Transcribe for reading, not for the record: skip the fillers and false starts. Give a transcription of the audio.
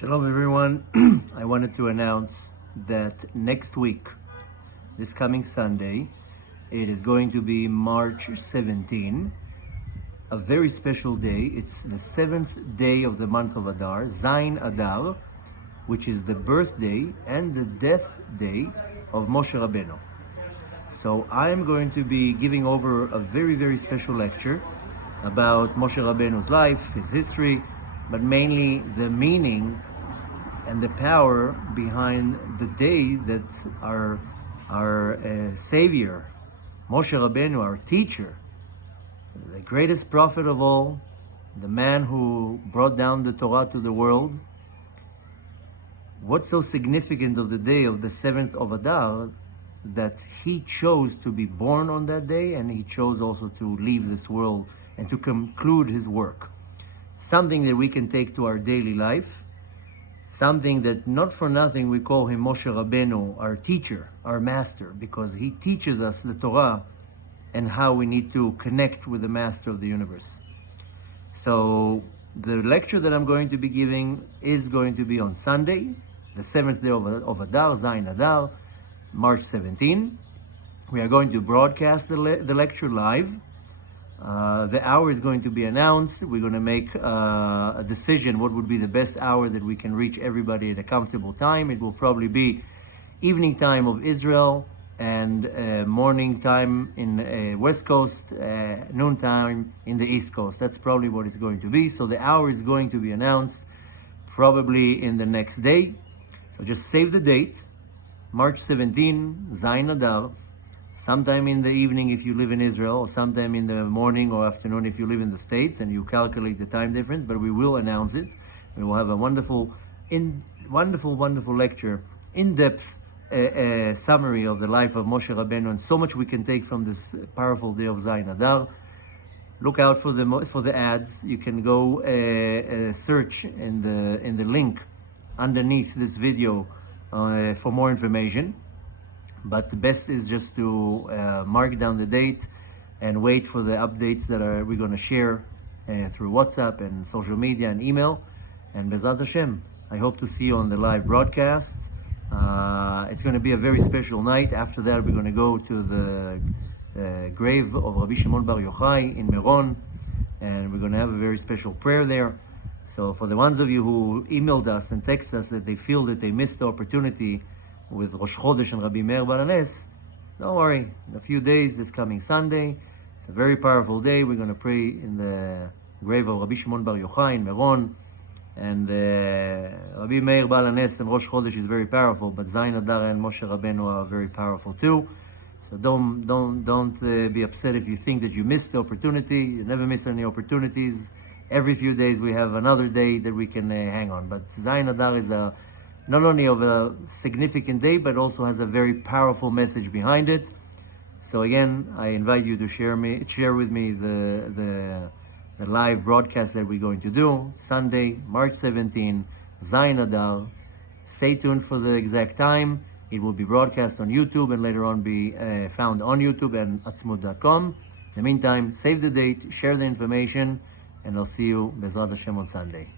Shalom everyone. I wanted to announce that next week, this coming Sunday, it is going to be March 17, a very special day. It's the 7th day of the month of Adar, Zain Adar, which is the birthday and the death day of Moshe Rabenu. So I'm going to be giving over a very, very special lecture about Moshe Rabenu's life, his history, but mainly the meaning and the power behind the day that our Savior, Moshe Rabenu, our teacher, the greatest prophet of all, the man who brought down the Torah to the world. What's so significant of the day of the 7th of Adar that he chose to be born on that day, and he chose also to leave this world and to conclude his work. Something that we can take to our daily life, something that not for nothing we call him Moshe Rabenu, our teacher, our master, because he teaches us the Torah and how we need to connect with the master of the universe. So the lecture that I'm going to be giving is going to be on Sunday, the 7th day of Adar, Zain Adar, March 17. We are going to broadcast the lecture live. The hour is going to be announced. We're going to make a decision what would be the best hour that we can reach everybody at a comfortable time. It will probably be evening time of Israel and morning time in West Coast, noon time in the East Coast. That's probably what it's going to be. So the hour is going to be announced probably in the next day. So just save the date, March 17, Zain Adar. Sometime in the evening if you live in Israel, or sometime in the morning or afternoon if you live in the States, and you calculate the time difference, but we will announce it. We will have a wonderful lecture, in-depth summary of the life of Moshe Rabenu, and so much we can take from this powerful day of Zain Adar. Look out for the ads. You can go search in the link underneath this video for more information. But the best is just to mark down the date and wait for the updates that we're going to share through WhatsApp and social media and email. And Bezat Hashem, I hope to see you on the live broadcasts. It's going to be a very special night. After that, we're going to go to the grave of Rabbi Shimon Bar Yochai in Meron, and we're going to have a very special prayer there. So for the ones of you who emailed us and texted us that they feel that they missed the opportunity with Rosh Chodesh and Rabbi Meron, don't worry. In a few days, this coming Sunday, it's a very powerful day. We're going to pray in the grave of Rabbi Shimon Bar Yochai in Meron, and Rabbi Meir Baal HaNes and Rosh Chodesh is very powerful, but Zain Adar and Moshe Rabenu are very powerful too. So don't be upset if you think that you missed the opportunity. You never miss any opportunities. Every few days we have another day that we can hang on. But Zain Adar is not only of a significant day, but also has a very powerful message behind it. So again, I invite you to share with me the live broadcast that we're going to do Sunday, March 17, Zain Adar. Stay tuned for the exact time. It will be broadcast on YouTube and later on be found on YouTube and atzmut.com. In the meantime, save the date, share the information, and I'll see you Bezrat Hashem on Sunday.